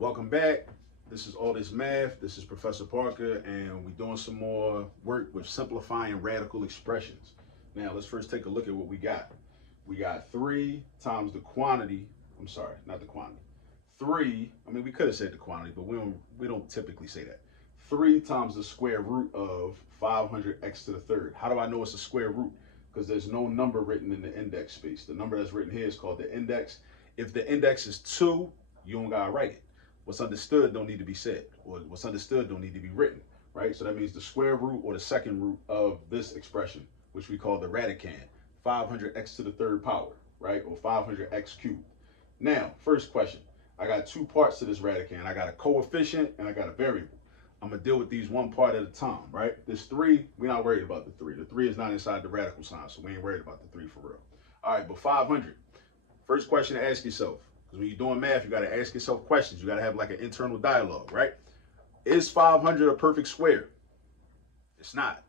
Welcome back. This is All This Math. This is Professor Parker, and we're doing some more work with simplifying radical expressions. Now, let's first take a look at what we got. We got 3 times the quantity. I'm sorry, not the quantity. 3, we could have said the quantity, but we don't typically say that. 3 times the square root of 500x to the third. How do I know it's a square root? Because there's no number written in the index space. The number that's written here is called the index. If the index is 2, you don't gotta write it. What's understood don't need to be said, or what's understood don't need to be written, right? So that means the square root or the second root of this expression, which we call the radicand, 500x to the third power, right? Or 500x cubed. Now, first question. I got 2 parts to this radicand. I got a coefficient and I got a variable. I'm gonna deal with these one part at a time, right? This 3, we're not worried about the 3. The 3 is not inside the radical sign, so we ain't worried about the 3 for real. All right, but 500. First question to ask yourself, because when you're doing math, you got to ask yourself questions. You got to have like an internal dialogue, right? Is 500 a perfect square? It's not.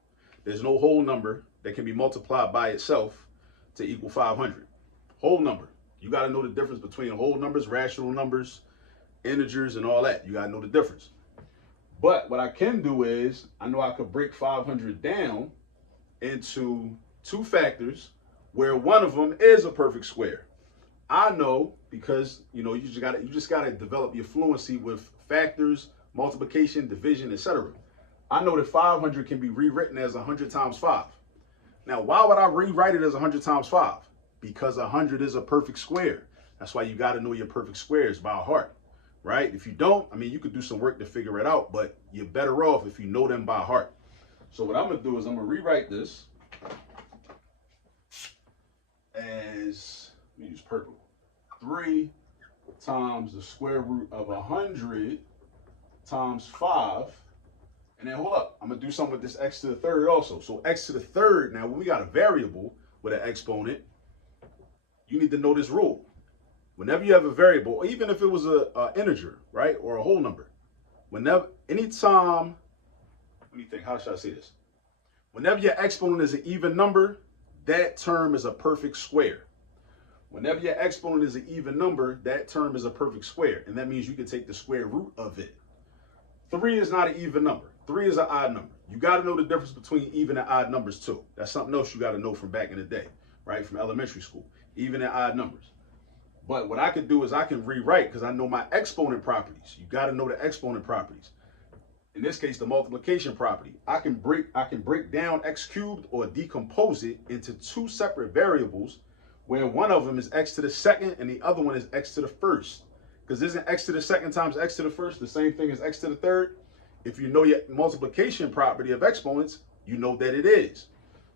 There's no whole number that can be multiplied by itself to equal 500. Whole number. You got to know the difference between whole numbers, rational numbers, integers, and all that. You got to know the difference. But what I can do is, I know I could break 500 down into 2 factors where one of them is a perfect square. I know because you just gotta develop your fluency with factors, multiplication, division, etc. I know that 500 can be rewritten as 100 times 5. Now, why would I rewrite it as 100 times 5? Because 100 is a perfect square. That's why you got to know your perfect squares by heart, right? If you don't, you could do some work to figure it out, but you're better off if you know them by heart. So what I'm gonna do is I'm gonna rewrite this as, let me use purple. 3 times the square root of 100 times 5. And then hold up, I'm gonna do something with this x to the third also. So x to the third, now when we got a variable with an exponent, you need to know this rule. Whenever you have a variable, or even if it was a integer, right, or a whole number, anytime, let me think, how should I say this? Whenever your exponent is an even number, that term is a perfect square. Whenever your exponent is an even number, that term is a perfect square. And that means you can take the square root of it. 3 is not an even number. 3 is an odd number. You got to know the difference between even and odd numbers too. That's something else you got to know from back in the day, right? From elementary school. Even and odd numbers. But what I can do is I can rewrite, because I know my exponent properties. You got to know the exponent properties. In this case, the multiplication property. I can break down x cubed or decompose it into 2 separate variables, where one of them is x to the second and the other one is x to the first. Because isn't x to the second times x to the first the same thing as x to the third? If you know your multiplication property of exponents, you know that it is.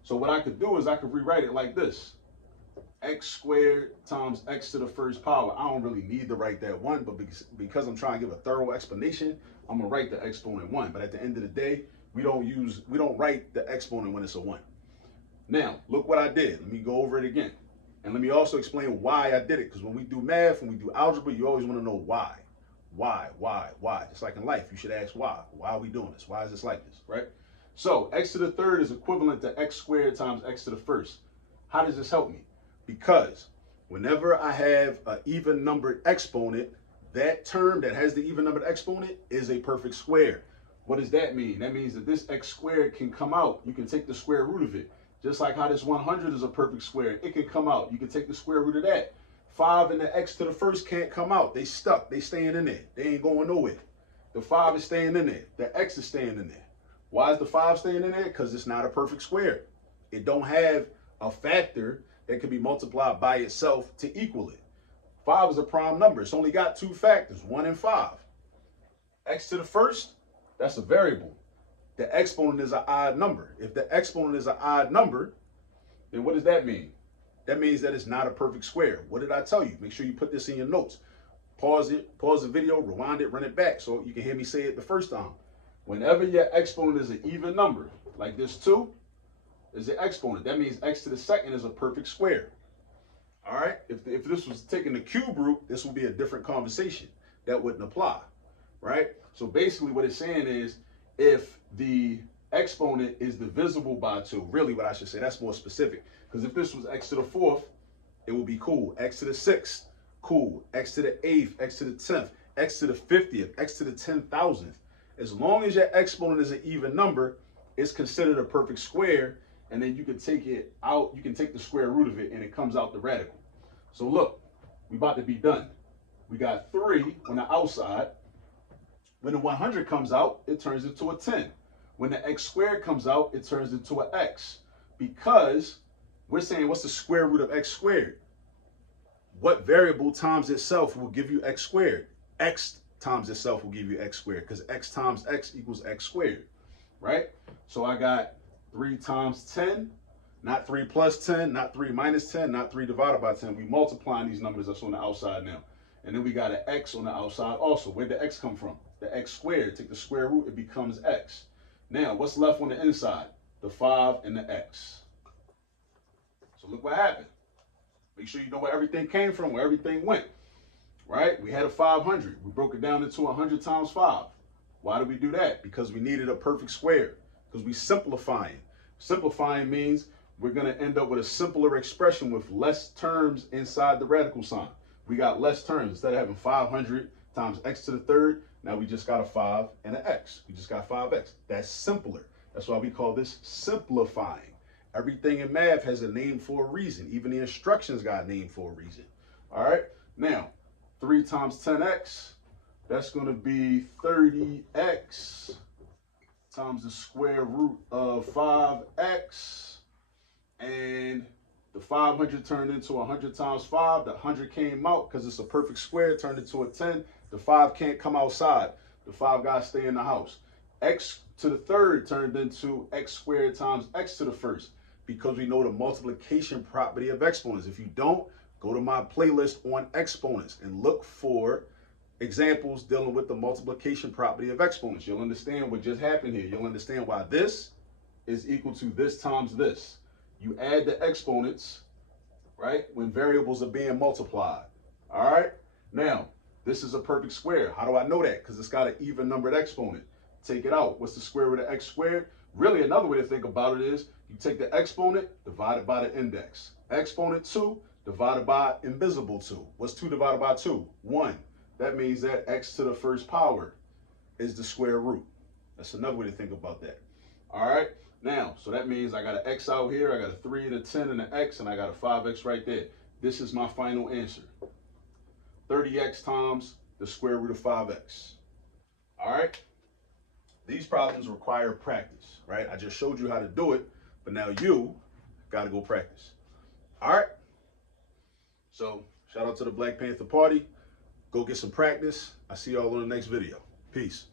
So what I could do is I could rewrite it like this. X squared times x to the first power. I don't really need to write that 1, but because I'm trying to give a thorough explanation, I'm going to write the exponent 1. But at the end of the day, we don't write the exponent when it's a 1. Now, look what I did. Let me go over it again. And let me also explain why I did it. Because when we do math, when we do algebra, you always want to know why. Why? Just like in life, you should ask why. Why are we doing this? Why is this like this, right? So x to the third is equivalent to x squared times x to the first. How does this help me? Because whenever I have an even numbered exponent, that term that has the even numbered exponent is a perfect square. What does that mean? That means that this x squared can come out. You can take the square root of it. Just like how this 100 is a perfect square, it can come out. You can take the square root of that. 5 and the x to the first can't come out. They stuck. They staying in there. They ain't going nowhere. The 5 is staying in there. The x is staying in there. Why is the 5 staying in there? Because it's not a perfect square. It don't have a factor that can be multiplied by itself to equal it. 5 is a prime number. It's only got 2 factors, 1 and 5. X to the first, that's a variable. The exponent is an odd number. If the exponent is an odd number, then what does that mean? That means that it's not a perfect square. What did I tell you? Make sure you put this in your notes. Pause the video, rewind it, run it back so you can hear me say it the first time. Whenever your exponent is an even number, like this 2 is the exponent. That means x to the second is a perfect square. All right? If this was taking the cube root, this would be a different conversation. That wouldn't apply, right? So basically what it's saying is, if the exponent is divisible by 2, really what I should say, that's more specific. Because if this was x to the 4th, it would be cool. X to the 6th, cool. X to the 8th, x to the 10th. x to the 50th, x to the 10,000th. As long as your exponent is an even number, it's considered a perfect square, and then you can take it out, you can take the square root of it, and it comes out the radical. So look, we about to be done. We got 3 on the outside. When the 100 comes out, it turns into a 10. When the x squared comes out, it turns into an x. Because we're saying, what's the square root of x squared? What variable times itself will give you x squared? X times itself will give you x squared, because x times x equals x squared, right? So I got 3 times 10, not 3 plus 10, not 3 minus 10, not 3 divided by 10. We multiplying these numbers that's on the outside now. And then we got an x on the outside also. Where'd the x come from? The x squared. Take the square root, it becomes x. Now, what's left on the inside? The 5 and the x. So look what happened. Make sure you know where everything came from, where everything went. Right? We had a 500. We broke it down into 100 times 5. Why did we do that? Because we needed a perfect square. Because we simplifying. Simplifying means we're going to end up with a simpler expression with less terms inside the radical sign. We got less terms. Instead of having 500 times x to the third, now we just got a 5 and an x. We just got 5x. That's simpler. That's why we call this simplifying. Everything in math has a name for a reason. Even the instructions got a name for a reason. All right? Now, 3 times 10x, that's going to be 30x times the square root of 5x. And the 500 turned into 100 times 5. The 100 came out because it's a perfect square, turned into a 10. The 5 can't come outside. The 5 got to stay in the house. X to the third turned into x squared times x to the first, because we know the multiplication property of exponents. If you don't, go to my playlist on exponents and look for examples dealing with the multiplication property of exponents. You'll understand what just happened here. You'll understand why this is equal to this times this. You add the exponents, right, when variables are being multiplied. All right? Now, this is a perfect square. How do I know that? Because it's got an even numbered exponent. Take it out. What's the square root of x squared? Really, another way to think about it is you take the exponent divided by the index. Exponent 2 divided by invisible 2. What's 2 divided by 2? 1. That means that x to the first power is the square root. That's another way to think about that. All right? Now, so that means I got an x out here, I got a 3 and a 10 and an x, and I got a 5x right there. This is my final answer. 30x times the square root of 5x. All right? These problems require practice, right? I just showed you how to do it, but now you got to go practice. All right? So, shout out to the Black Panther Party. Go get some practice. I'll see y'all on the next video. Peace.